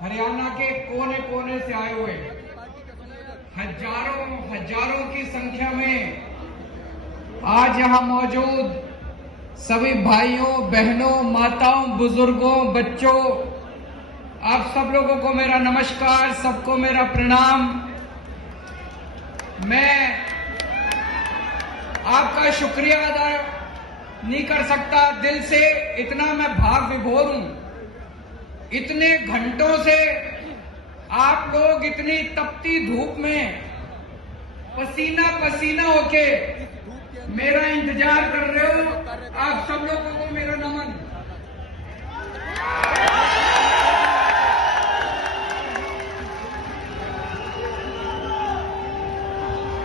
हरियाणा के कोने कोने से आए हुए हजारों की संख्या में आज यहां मौजूद सभी भाइयों, बहनों, माताओं, बुजुर्गों, बच्चों, आप सब लोगों को मेरा नमस्कार, सबको मेरा प्रणाम। मैं आपका शुक्रिया अदा नहीं कर सकता दिल से, इतना मैं भाव विभोर हूं। इतने घंटों से आप लोग इतनी तपती धूप में पसीना पसीना होके मेरा इंतजार कर रहे हो। आप सब लोगों को मेरा नमन।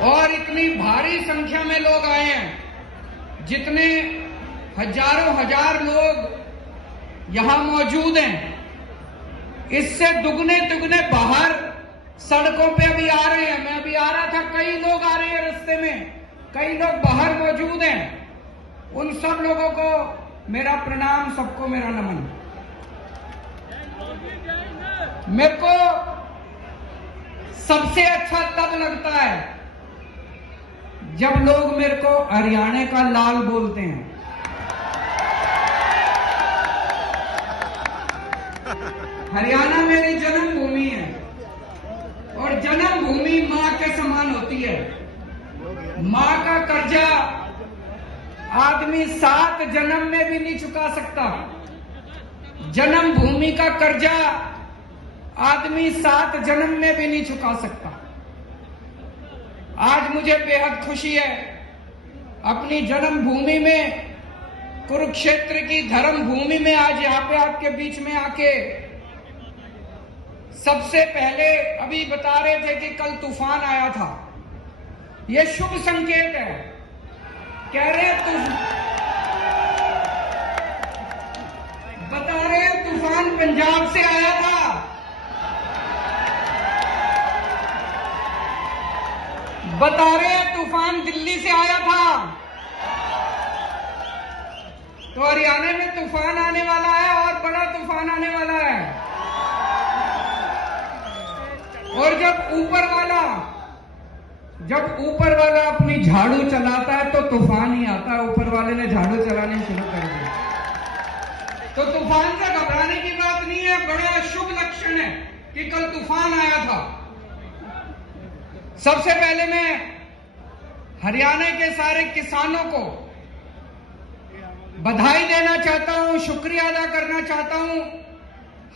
और इतनी भारी संख्या में लोग आए हैं, जितने हजार लोग यहां मौजूद हैं, इससे दुगने बाहर सड़कों पे अभी आ रहे हैं। मैं अभी आ रहा था, कई लोग आ रहे हैं रास्ते में, कई लोग बाहर मौजूद हैं। उन सब लोगों को मेरा प्रणाम, सबको मेरा नमन। मेरे को सबसे अच्छा तब लगता है जब लोग मेरे को हरियाणा का लाल बोलते हैं। हरियाणा मेरी जन्मभूमि है और जन्मभूमि मां के समान होती है। मां का कर्जा आदमी 7 जन्म में भी नहीं चुका सकता। जन्मभूमि का कर्जा आदमी 7 जन्म में भी नहीं चुका सकता। आज मुझे बेहद खुशी है, अपनी जन्मभूमि में, कुरुक्षेत्र की धर्म भूमि में आज यहां पे आपके बीच में आके सबसे पहले अभी बता रहे थे कि कल तूफान आया था। यह शुभ संकेत है। कह रहे बता रहे तूफान पंजाब से आया था, बता रहे तूफान दिल्ली से आया था। तो हरियाणा में तूफान आने वाला है और बड़ा तूफान आने वाला है। और जब ऊपर वाला अपनी झाड़ू चलाता है तो तूफान ही आता है। ऊपर वाले ने झाड़ू चलाने शुरू कर दिया तो तूफान से घबराने की बात नहीं है। बड़ा शुभ लक्षण है कि कल तूफान आया था। सबसे पहले मैं हरियाणा के सारे किसानों को बधाई देना चाहता हूं, शुक्रिया अदा करना चाहता हूं।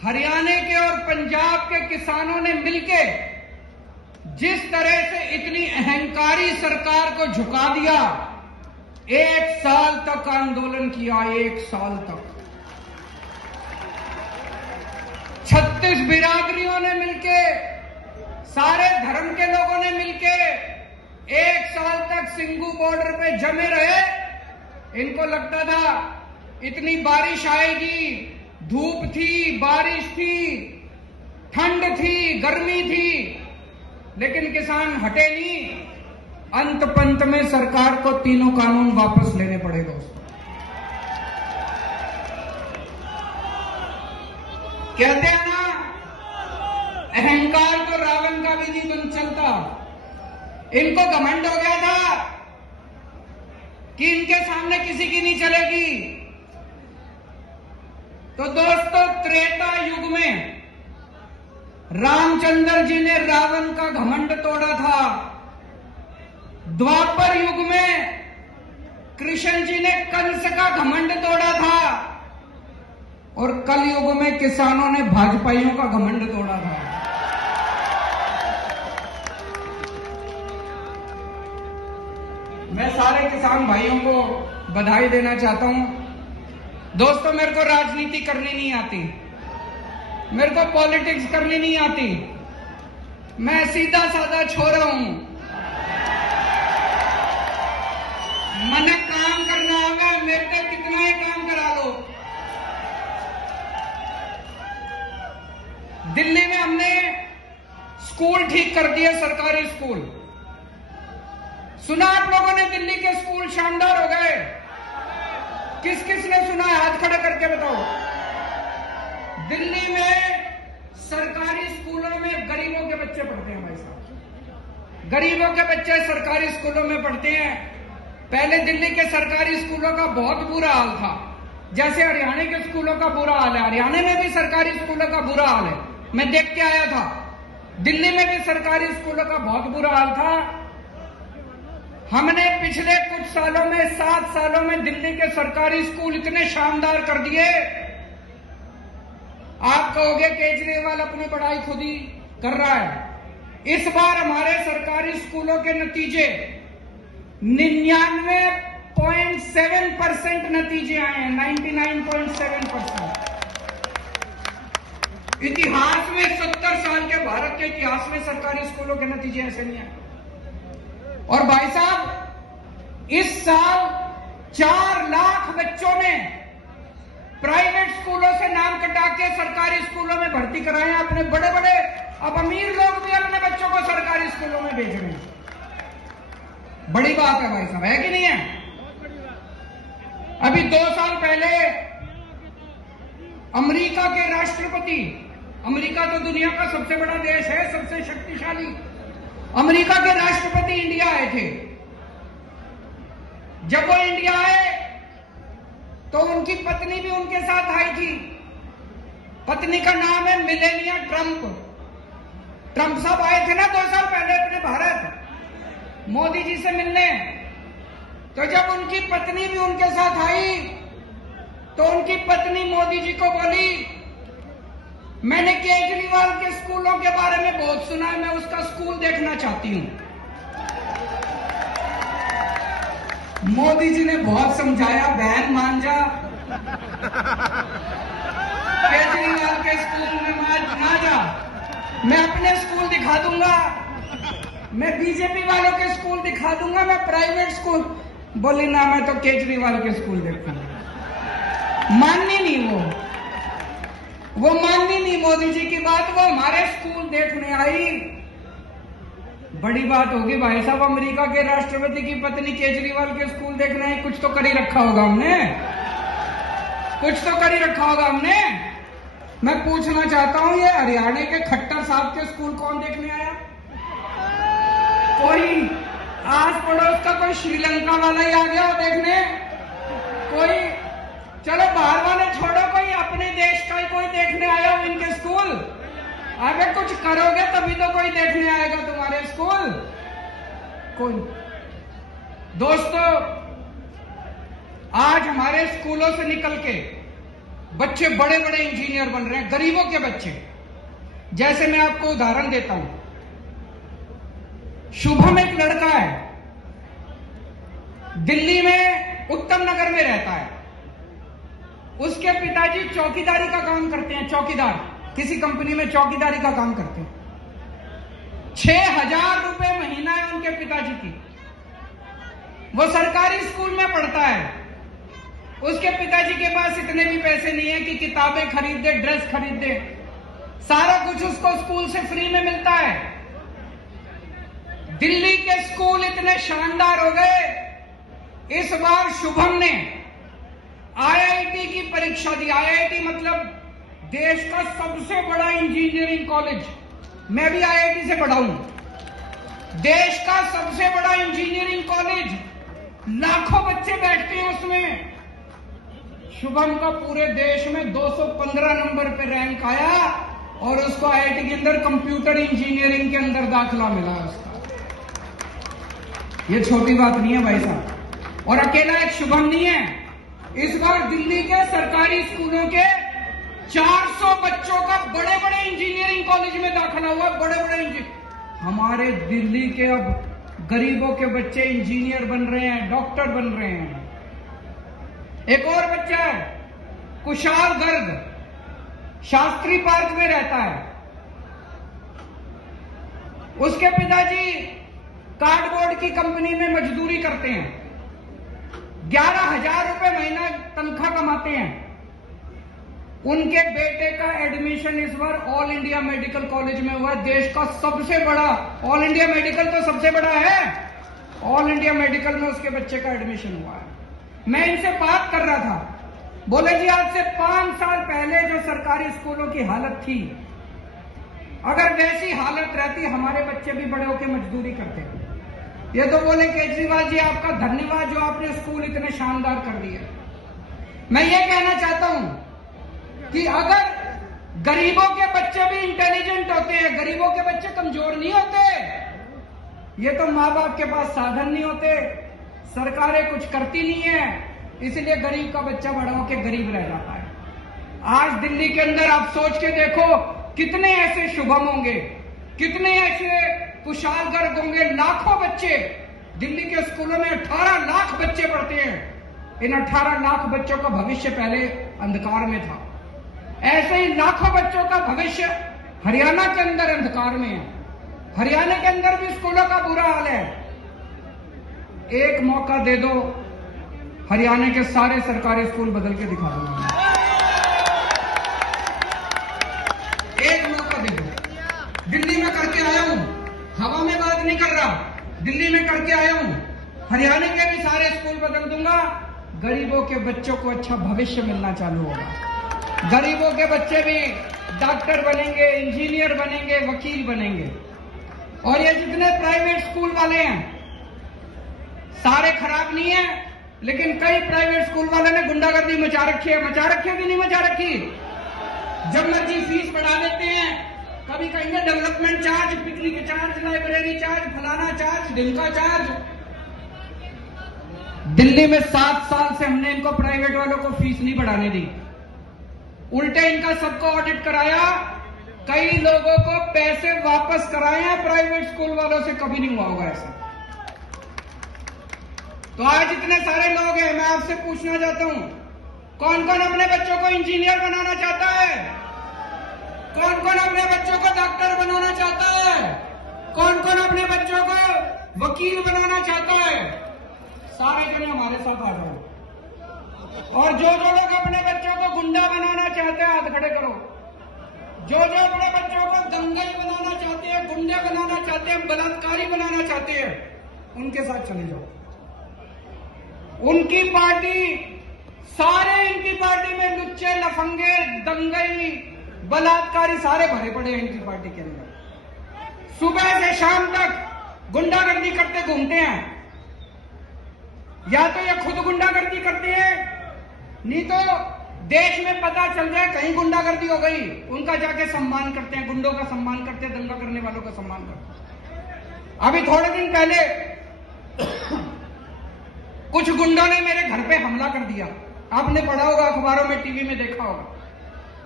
हरियाणा के और पंजाब के किसानों ने मिलके जिस तरह से इतनी अहंकारी सरकार को झुका दिया, 1 साल तक आंदोलन किया, 1 साल तक 36 बिरादरियों ने मिलके, सारे धर्म के लोगों ने मिलके 1 साल तक सिंघू बॉर्डर पे जमे रहे। इनको लगता था इतनी बारिश आएगी, धूप थी, बारिश थी, ठंड थी, गर्मी थी, लेकिन किसान हटे नहीं। अंत पंत में सरकार को तीनों कानून वापस लेने पड़े दोस्तों। कहते हैं ना, अहंकार तो रावण का भी नहीं बन चलता। इनको घमंड हो गया था कि इनके सामने किसी की नहीं चलेगी। तो दोस्तों, त्रेता युग में रामचंद्र जी ने रावण का घमंड तोड़ा था। द्वापर युग में कृष्ण जी ने कंस का घमंड तोड़ा था और कल युग में किसानों ने भाजपाइयों का घमंड तोड़ा था। मैं सारे किसान भाइयों को बधाई देना चाहता हूं। दोस्तों, मेरे को राजनीति करनी नहीं आती, मेरे को पॉलिटिक्स करनी नहीं आती। मैं सीधा साधा छोरा हूं। मने काम करना आवे, मेरे से कितना ही काम करा लो। दिल्ली में हमने स्कूल ठीक कर दिए, सरकारी स्कूल। सुना आप लोगों ने दिल्ली के स्कूल शानदार हो गए? किस किस ने सुना है? हाथ खड़ा करके बताओ। दिल्ली में सरकारी स्कूलों में गरीबों के बच्चे पढ़ते हैं भाई साहब, गरीबों के बच्चे सरकारी स्कूलों में पढ़ते हैं। पहले दिल्ली के सरकारी स्कूलों का बहुत बुरा हाल था, जैसे हरियाणा के स्कूलों का बुरा हाल है। हरियाणा में भी सरकारी स्कूलों का बुरा हाल है, मैं देख के आया था। दिल्ली में भी सरकारी स्कूलों का बहुत बुरा हाल था। हमने पिछले कुछ सालों में, 7 सालों में दिल्ली के सरकारी स्कूल इतने शानदार कर दिए। आप कहोगे केजरीवाल अपनी पढ़ाई खुद ही कर रहा है। इस बार हमारे सरकारी स्कूलों के नतीजे 99.7% नतीजे आए हैं, 99.7%। इतिहास में 70 साल के भारत के इतिहास में सरकारी स्कूलों के नतीजे ऐसे नहीं आए। और भाई साहब, इस साल 4 लाख बच्चों ने प्राइवेट स्कूलों से नाम कटा के सरकारी स्कूलों में भर्ती कराए हैं। अपने बड़े बड़े, अब अमीर लोग भी अपने बच्चों को सरकारी स्कूलों में भेज रहे हैं। बड़ी बात है भाई साहब, है कि नहीं है? अभी 2 साल पहले अमेरिका के राष्ट्रपति, अमेरिका तो दुनिया का सबसे बड़ा देश है, सबसे शक्तिशाली, अमेरिका के राष्ट्रपति इंडिया आए थे। जब वो इंडिया आए तो उनकी पत्नी भी उनके साथ आई थी। पत्नी का नाम है मेलानिया ट्रंप। ट्रंप साहब आए थे ना 2 साल पहले अपने भारत मोदी जी से मिलने। तो जब उनकी पत्नी भी उनके साथ आई तो उनकी पत्नी मोदी जी को बोली, मैंने केजरीवाल के स्कूलों के बारे में बहुत सुना है, मैं उसका स्कूल देखना चाहती हूं। मोदी जी ने बहुत समझाया, बहन मान जा, केजरीवाल के स्कूल में ना जा, मैं अपने स्कूल दिखा दूंगा, मैं बीजेपी वालों के स्कूल दिखा दूंगा, मैं प्राइवेट स्कूल। बोली ना, मैं तो केजरीवाल के स्कूल देखूंगा। माननी नहीं वो माननी नहीं मोदी जी की बात। वो हमारे स्कूल देखने आई। बड़ी बात होगी भाई साहब, अमेरिका के राष्ट्रपति की पत्नी केजरीवाल के स्कूल देखने आई। कुछ तो कर ही रखा होगा हमने, कुछ तो कर ही रखा होगा हमने। मैं पूछना चाहता हूं, ये हरियाणा के खट्टर साहब के स्कूल कौन देखने आया? कोई आस पड़ोस का कोई श्रीलंका वाला ही आ गया देखने? कोई, चलो बाहर वाले छोड़ो, कोई अपने देश का ही कोई देखने आया हो इनके स्कूल? अगर कुछ करोगे तभी तो कोई देखने आएगा तुम्हारे स्कूल। कोई। दोस्तों, आज हमारे स्कूलों से निकल के बच्चे बड़े बड़े इंजीनियर बन रहे हैं, गरीबों के बच्चे। जैसे मैं आपको उदाहरण देता हूं, शुभम एक लड़का है, दिल्ली में उत्तम नगर में रहता है। उसके पिताजी चौकीदारी का काम करते हैं, चौकीदार, किसी कंपनी में चौकीदारी का काम करते हैं। 6,000 रुपए महीना है उनके पिताजी की। वो सरकारी स्कूल में पढ़ता है। उसके पिताजी के पास इतने भी पैसे नहीं है कि किताबें खरीद दे, ड्रेस खरीद दे। सारा कुछ उसको स्कूल से फ्री में मिलता है। दिल्ली के स्कूल इतने शानदार हो गए, इस बार शुभम ने आईआईटी की परीक्षा दी। आईआईटी मतलब देश का सबसे बड़ा इंजीनियरिंग कॉलेज। मैं भी आईआईटी से पढ़ा हूं। देश का सबसे बड़ा इंजीनियरिंग कॉलेज, लाखों बच्चे बैठते हैं उसमें। शुभम का पूरे देश में 215 नंबर पे रैंक आया और उसको आईआईटी के अंदर कंप्यूटर इंजीनियरिंग के अंदर दाखिला मिला उसका। ये छोटी बात नहीं है भाई साहब। और अकेला एक शुभम नहीं है, इस बार दिल्ली के सरकारी स्कूलों के 400 बच्चों का बड़े बड़े इंजीनियरिंग कॉलेज में दाखिला हुआ। बड़े बड़े इंजीनियर, हमारे दिल्ली के अब गरीबों के बच्चे इंजीनियर बन रहे हैं, डॉक्टर बन रहे हैं। एक और बच्चा है कुशाल गर्ग, शास्त्री पार्क में रहता है। उसके पिताजी कार्डबोर्ड की कंपनी में मजदूरी करते हैं, 11,000 रुपए महीना तनख्वाह कमाते हैं। उनके बेटे का एडमिशन इस बार ऑल इंडिया मेडिकल कॉलेज में हुआ है, देश का सबसे बड़ा। ऑल इंडिया मेडिकल तो सबसे बड़ा है, ऑल इंडिया मेडिकल में उसके बच्चे का एडमिशन हुआ है। मैं इनसे बात कर रहा था, बोले जी आज से 5 साल पहले जो सरकारी स्कूलों की हालत थी, अगर वैसी हालत रहती हमारे बच्चे भी बड़े होकर मजदूरी करते हैं। ये तो बोले केजरीवाल जी आपका धन्यवाद जो आपने स्कूल इतने शानदार कर दिए। मैं ये कहना चाहता हूं कि अगर गरीबों के बच्चे भी इंटेलिजेंट होते हैं, गरीबों के बच्चे कमजोर नहीं होते। ये तो माँ बाप के पास साधन नहीं होते, सरकारें कुछ करती नहीं है, इसलिए गरीब का बच्चा बड़ा होकर गरीब रह जाता है। आज दिल्ली के अंदर आप सोच के देखो कितने ऐसे शुभम होंगे, कितने ऐसे कुशाल गर्ग होंगे। लाखों बच्चे दिल्ली के स्कूलों में 18 लाख बच्चे पढ़ते हैं। इन 18 लाख बच्चों का भविष्य पहले अंधकार में था। ऐसे ही लाखों बच्चों का भविष्य हरियाणा के अंदर अंधकार में है। हरियाणा के अंदर भी स्कूलों का बुरा हाल है। एक मौका दे दो, हरियाणा के सारे सरकारी स्कूल बदल के दिखा दूंगा। एक मौका दे दो। दिल्ली में करके आया हूं, हवा में बात नहीं कर रहा, दिल्ली में करके आया हूं। हरियाणा के भी सारे स्कूल बदल दूंगा। गरीबों के बच्चों को अच्छा भविष्य मिलना चालू होगा। गरीबों के बच्चे भी डॉक्टर बनेंगे, इंजीनियर बनेंगे, वकील बनेंगे। और ये जितने प्राइवेट स्कूल वाले हैं सारे खराब नहीं है, लेकिन कई प्राइवेट स्कूल वाले ने गुंडागर्दी मचा रखी है। मचा रखी है कि नहीं मचा रखी? जब मर्जी फीस बढ़ा देते हैं। कभी कहेंगे development charge, picnic charge, library charge, फलाना चार्ज, दिन का चार्ज। दिल्ली में 7 साल से हमने इनको प्राइवेट वालों को फीस नहीं बढ़ाने दी, उल्टे इनका सबको ऑडिट कराया। कई लोगों को पैसे वापस कराए हैं प्राइवेट स्कूल वालों से, कभी नहीं हुआ होगा ऐसा। तो आज इतने सारे लोग हैं, मैं आपसे पूछना चाहता हूं, कौन कौन अपने बच्चों को इंजीनियर बनाना चाहता है? कौन कौन अपने बच्चों को डॉक्टर बनाना चाहता है? कौन कौन अपने बच्चों को वकील बनाना चाहता है? सारे जने हमारे साथ आ जाओ। और जो लोग अपने बच्चों को गुंडा बनाना चाहते हैं हाथ खड़े करो। जो अपने बच्चों को दंगल बनाना चाहते हैं, गुंडे बनाना चाहते हैं, बलात्कारी बनाना चाहते हैं, उनके साथ चले जाओ। उनकी पार्टी, सारे इनकी पार्टी में लुच्चे, लफंगे, दंगई, बलात्कारी सारे भरे पड़े हैं इनकी पार्टी के अंदर। सुबह से शाम तक गुंडागर्दी करते घूमते हैं। या तो ये खुद गुंडागर्दी करते हैं, नहीं तो देश में पता चल जाए कहीं गुंडागर्दी हो गई, उनका जाके सम्मान करते हैं, गुंडों का सम्मान करते हैं, दंगा करने वालों का सम्मान करते हैं। अभी थोड़े दिन पहले कुछ गुंडों ने मेरे घर पे हमला कर दिया। आपने पढ़ा होगा, अखबारों में, टीवी में देखा होगा।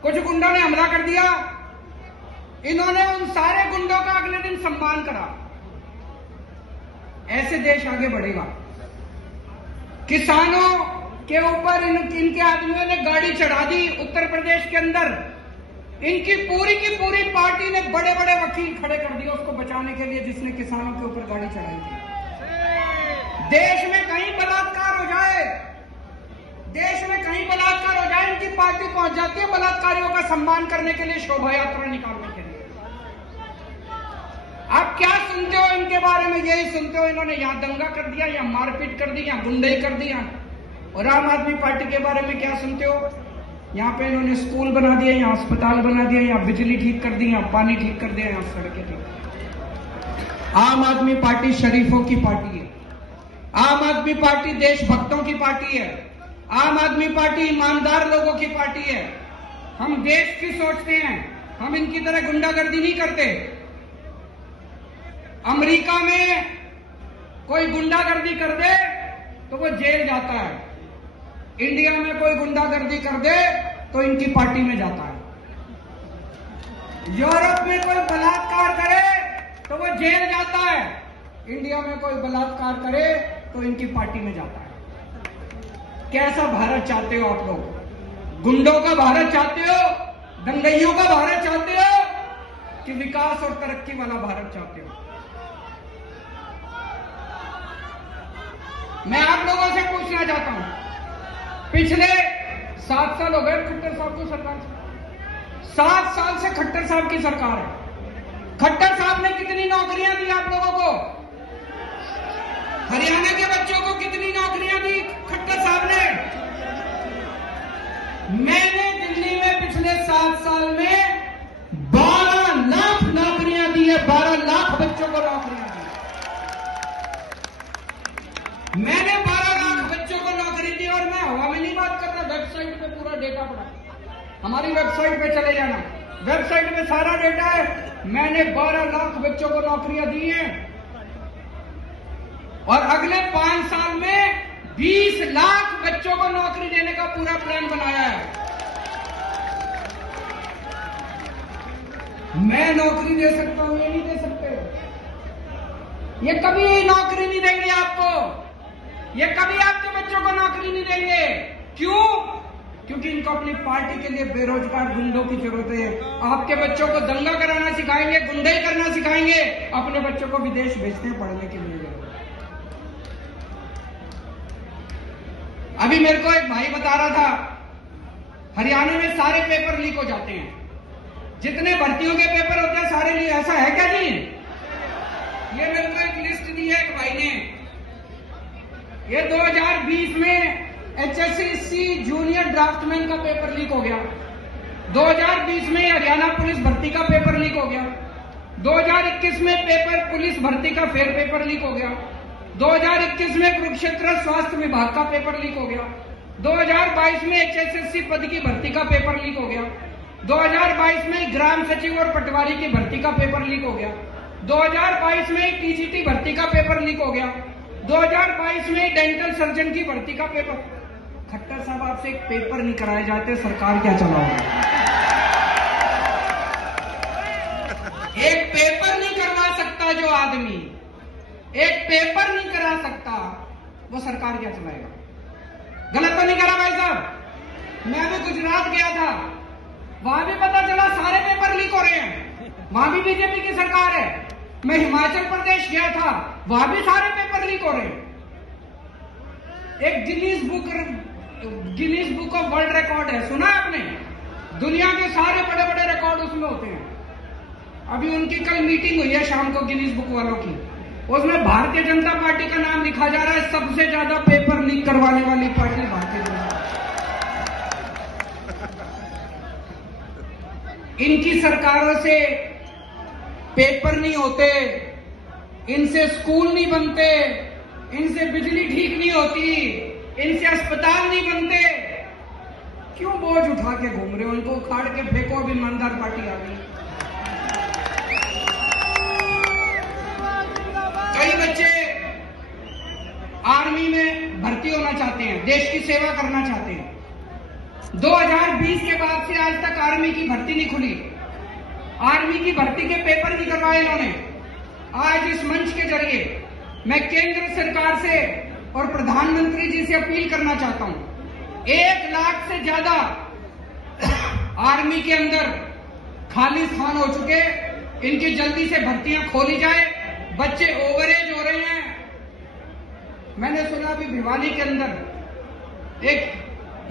कुछ गुंडों ने हमला कर दिया। इन्होंने उन सारे गुंडों का अगले दिन सम्मान करा। ऐसे देश आगे बढ़ेगा। किसानों के ऊपर इनके आदमियों ने गाड़ी चढ़ा दी उत्तर प्रदेश के अंदर। इनकी पूरी की पूरी पार्टी ने बड़े बड़े वकील खड़े कर दिए उसको बचाने के लिए, जिसने किसानों के ऊपर गाड़ी चढ़ाई थी। देश में कहीं बलात्कार हो जाए, देश में कहीं बलात्कार हो जाए, इनकी पार्टी पहुंच जाती है बलात्कारियों का सम्मान करने के लिए, शोभा यात्रा निकालने के लिए। आप क्या सुनते हो इनके बारे में? यही सुनते हो इन्होंने यहां दंगा कर दिया, या मारपीट कर दी, या गुंडाई कर दिया। और आम आदमी पार्टी के बारे में क्या सुनते हो? यहाँ पे इन्होंने स्कूल बना दिया, यहाँ अस्पताल बना दिया, यहाँ बिजली ठीक कर दी, यहाँ पानी ठीक कर दिया, यहाँ सड़कें ठीक। आम आदमी पार्टी शरीफों की पार्टी है। आम आदमी पार्टी देशभक्तों की पार्टी है। आम आदमी पार्टी ईमानदार लोगों की पार्टी है। हम देश की सोचते हैं, हम इनकी तरह गुंडागर्दी नहीं करते। अमेरिका में कोई गुंडागर्दी कर दे तो वो जेल जाता है। इंडिया में कोई गुंडागर्दी कर दे तो इनकी पार्टी में जाता है। यूरोप में कोई बलात्कार करे तो वो जेल जाता है। इंडिया में कोई बलात्कार करे तो इनकी पार्टी में जाता है। कैसा भारत चाहते हो आप लोग? गुंडों का भारत चाहते हो? दंगइयों का भारत चाहते हो कि विकास और तरक्की वाला भारत चाहते हो? मैं आप लोगों से पूछना चाहता हूं, पिछले 7 साल हो गए खट्टर साहब को सरकार से। 7 साल से खट्टर साहब की सरकार है। खट्टर साहब ने कितनी नौकरियां दी आप लोगों को? हरियाणा के बच्चों को कितनी नौकरियां दी खट्टर साहब ने? मैंने दिल्ली में पिछले 7 साल में 12 लाख 12 लाख बच्चों को नौकरियां दी। मैंने 12 लाख बच्चों को नौकरी दी और मैं हवा में नहीं बात कर रहा, वेबसाइट पे पूरा डेटा पड़ा, हमारी वेबसाइट पे चले जाना, वेबसाइट में सारा डेटा है। मैंने 12 लाख बच्चों को नौकरियां दी हैं और अगले 5 साल में 20 लाख बच्चों को नौकरी देने का पूरा प्लान बनाया है। मैं नौकरी दे सकता हूं, ये नहीं दे सकते। ये कभी नौकरी नहीं देंगे आपको, ये कभी आपके बच्चों को नौकरी नहीं देंगे। क्यों? क्योंकि इनको अपनी पार्टी के लिए बेरोजगार गुंडों की जरूरत है। आपके बच्चों को दंगा कराना सिखाएंगे, गुंडई करना सिखाएंगे, अपने बच्चों को विदेश भेजते हैं पढ़ने के लिए। अभी मेरे को एक भाई बता रहा था, हरियाणा में सारे पेपर लीक हो जाते हैं, जितने भर्तियों के पेपर होते हैं सारे लीक। ऐसा है क्या जी? ये मेरे को एक लिस्ट दी है एक भाई ने। ये 2020 में HSC जूनियर ड्राफ्टमैन का पेपर लीक हो गया। 2020 में हरियाणा पुलिस भर्ती का पेपर लीक हो गया। 2021 में पेपर पुलिस भर्ती का फेर पेपर लीक हो गया। 2021 में कुरुक्षेत्र स्वास्थ्य विभाग का पेपर लीक हो गया। 2022 में HSSC पद की भर्ती का पेपर लीक हो गया। 2022 में ग्राम सचिव और पटवारी की भर्ती का पेपर लीक हो गया। 2022 में TGT भर्ती का पेपर लीक हो गया। 2022 में डेंटल सर्जन की भर्ती का पेपर। खट्टर साहब, आपसे एक पेपर नहीं कराए जाते, सरकार क्या चलाओगे? एक पेपर नहीं करवा सकता जो आदमी, एक पेपर नहीं करा सकता, वो सरकार क्या चलाएगा? गलत तो नहीं करा भाई साहब? मैं अभी गुजरात गया था, वहां भी पता चला सारे पेपर लीक हो रहे हैं, वहां भी बीजेपी की सरकार है। मैं हिमाचल प्रदेश गया था, वहां भी सारे पेपर लीक हो रहे हैं। एक Guinness book of world record है, सुना है आपने? दुनिया के सारे बड़े बड़े रिकॉर्ड उसमें होते हैं। अभी उनकी कल मीटिंग हुई है शाम को गिनीज बुक वालों की, उसमें भारतीय जनता पार्टी का नाम लिखा जा रहा है, सबसे ज्यादा पेपर लीक करवाने वाली पार्टी भारतीय जनता पार्टी। इनकी सरकारों से पेपर नहीं होते, इनसे स्कूल नहीं बनते, इनसे बिजली ठीक नहीं होती, इनसे अस्पताल नहीं बनते। क्यों बोझ उठा के घूम रहे हो? इनको उखाड़ के फेंको, अभी ईमानदार पार्टी आ गई। कई बच्चे आर्मी में भर्ती होना चाहते हैं, देश की सेवा करना चाहते हैं। 2020 के बाद से आज तक आर्मी की भर्ती नहीं खुली, आर्मी की भर्ती के पेपर नहीं करवाए इन्होंने। आज इस मंच के जरिए मैं केंद्र सरकार से और प्रधानमंत्री जी से अपील करना चाहता हूं, 1 लाख से ज्यादा आर्मी के अंदर खाली स्थान हो चुके, इनकी जल्दी से भर्तियां खोली जाए। बच्चे ओवरेज हो रहे हैं। मैंने सुना अभी भिवानी के अंदर एक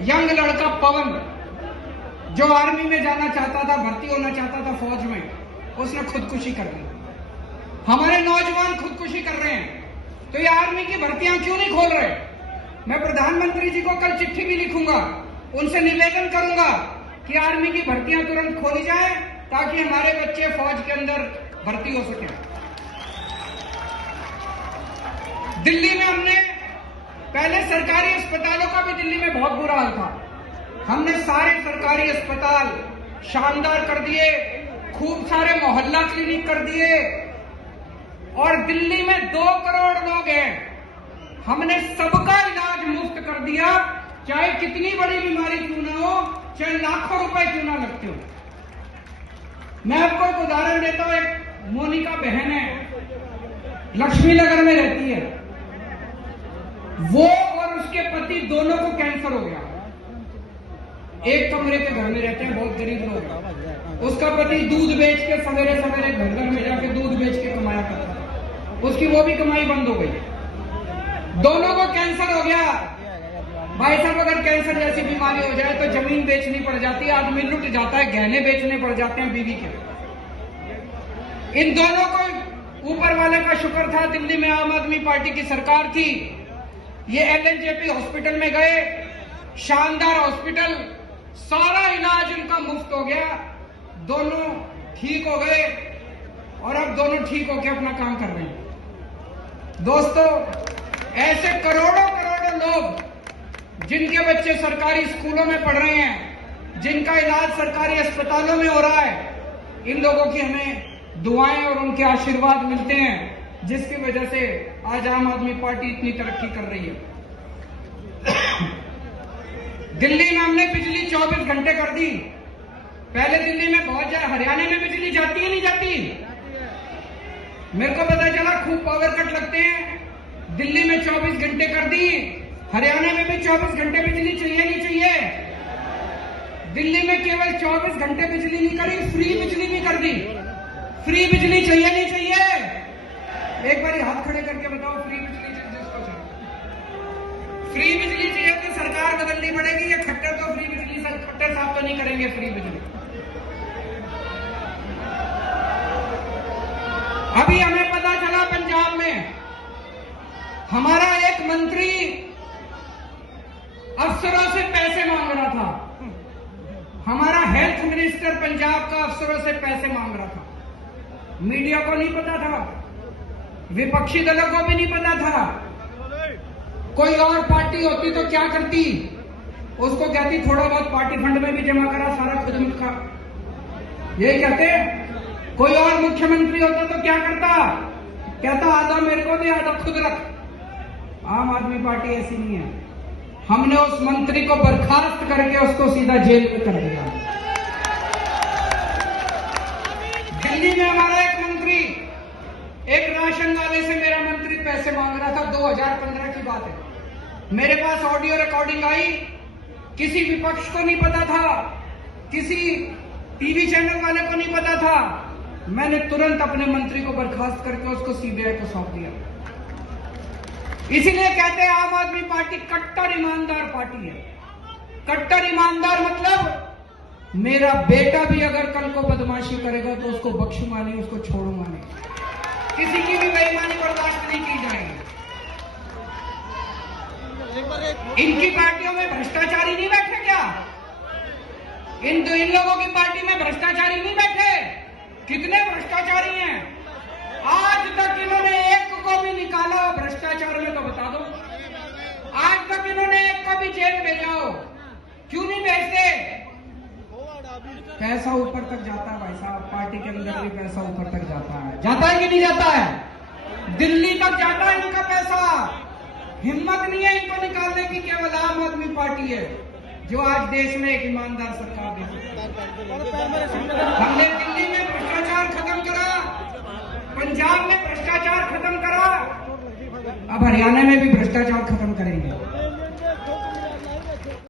यंग लड़का पवन, जो आर्मी में जाना चाहता था, भर्ती होना चाहता था फौज में, उसने खुदकुशी कर ली। हमारे नौजवान खुदकुशी कर रहे हैं, तो ये आर्मी की भर्तियां क्यों नहीं खोल रहे? मैं प्रधानमंत्री जी को कल चिट्ठी भी लिखूंगा, उनसे निवेदन करूंगा कि आर्मी की भर्तियां तुरंत खोली जाए, ताकि हमारे बच्चे फौज के अंदर भर्ती हो सके। दिल्ली में हमने पहले सरकारी अस्पतालों का भी दिल्ली में बहुत बुरा हाल था, हमने सारे सरकारी अस्पताल शानदार कर दिए, खूब सारे मोहल्ला क्लिनिक कर दिए, और दिल्ली में 2 करोड़ लोग हैं, हमने सबका इलाज मुफ्त कर दिया, चाहे कितनी बड़ी बीमारी क्यों ना हो, चाहे लाखों रुपए क्यों ना लगते हो। मैं आपको एक उदाहरण देता हूं। एक मोनिका बहन है, लक्ष्मी नगर में रहती है, वो और उसके पति दोनों को कैंसर हो गया। एक कमरे के घर में रहते हैं, बहुत गरीब लोग। उसका पति दूध बेच के सवेरे सवेरे घर घर में जाके दूध बेच के कमाया करता था, उसकी वो भी कमाई बंद हो गई। दोनों को कैंसर हो गया। भाई साहब, अगर कैंसर जैसी बीमारी हो जाए तो जमीन बेचनी पड़ जाती है, आदमी लुट जाता है, गहने बेचने पड़ जाते हैं बीवी के। इन दोनों को ऊपर वाले का शुक्र था, दिल्ली में आम आदमी पार्टी की सरकार थी। ये LNJP हॉस्पिटल में गए, शानदार हॉस्पिटल, सारा इलाज उनका मुफ्त हो गया, दोनों ठीक हो गए। और अब दोनों ठीक होकर अपना काम कर रहे हैं। दोस्तों, ऐसे करोड़ों करोड़ों लोग जिनके बच्चे सरकारी स्कूलों में पढ़ रहे हैं, जिनका इलाज सरकारी अस्पतालों में हो रहा है, इन लोगों की हमें दुआएं और उनके आशीर्वाद मिलते हैं, जिसकी वजह से आज आम आदमी पार्टी इतनी तरक्की कर रही है। दिल्ली में हमने बिजली 24 घंटे कर दी। पहले दिल्ली में बहुत ज्यादा, हरियाणा में बिजली जाती है नहीं जाती? मेरे को पता चला खूब पावर कट लगते हैं। दिल्ली में 24 घंटे कर दी, हरियाणा में भी 24 घंटे बिजली चाहिए नहीं चाहिए? दिल्ली में केवल 24 घंटे बिजली नहीं करी, फ्री बिजली भी कर दी। फ्री बिजली चाहिए नहीं चाहिए? एक बार हाथ खड़े करके बताओ, फ्री बिजली चाहिए जिसको चाहिए। फ्री बिजली चाहिए तो सरकार बदलनी पड़ेगी, या खट्टर तो फ्री बिजली, खट्टर साहब तो नहीं करेंगे फ्री बिजली। अभी हमें पता चला पंजाब में हमारा एक मंत्री अफसरों से पैसे मांग रहा था। हमारा हेल्थ मिनिस्टर पंजाब का अफसरों से पैसे मांग रहा था। मीडिया को नहीं पता था, विपक्षी दलों को भी नहीं पता था। कोई और पार्टी होती तो क्या करती? उसको कहती थोड़ा बहुत पार्टी फंड में भी जमा करा, सारा खुद का। यही कहते। कोई और मुख्यमंत्री होता तो क्या करता? कहता आधा मेरे को दे, आधा खुद रख। आम आदमी पार्टी ऐसी नहीं है। हमने उस मंत्री को बर्खास्त करके उसको सीधा जेल में कर दिया। दिल्ली में हमारा एक मंत्री, एक राशन वाले से मेरा मंत्री पैसे मांग रहा था। 2015 की बात है। मेरे पास ऑडियो रिकॉर्डिंग आई। किसी विपक्ष को नहीं पता था, किसी टीवी चैनल वाले को नहीं पता था। मैंने तुरंत अपने मंत्री को बर्खास्त करके उसको सीबीआई को सौंप दिया। इसीलिए कहते हैं आम आदमी पार्टी कट्टर ईमानदार पार्टी है। कट्टर ईमानदार मतलब मेरा बेटा भी अगर कल को बदमाशी करेगा तो उसको बख्शूंगा नहीं, उसको छोड़ूंगा नहीं। किसी की भी बेईमानी बर्दाश्त नहीं की जाएगी। इनकी पार्टियों में भ्रष्टाचारी नहीं बैठे क्या? इन लोगों की पार्टी में भ्रष्टाचारी नहीं बैठे? कितने भ्रष्टाचारी हैं? आज तक इन्होंने एक को भी निकाला हो भ्रष्टाचार में तो बता दो। आज तक इन्होंने एक को भी जेल भेजा हो? क्यों नहीं भेजते? पैसा ऊपर तक जाता है भाई साहब, पार्टी के अंदर भी पैसा ऊपर तक जाता है। जाता है कि नहीं जाता है? दिल्ली तक जाता है इनका पैसा। हिम्मत नहीं है इनको निकालने की। केवल आम आदमी पार्टी है जो आज देश में एक ईमानदार सरकार दे। हमने दिल्ली में भ्रष्टाचार खत्म करा, पंजाब में भ्रष्टाचार खत्म करा, अब हरियाणा में भी भ्रष्टाचार खत्म करेंगे।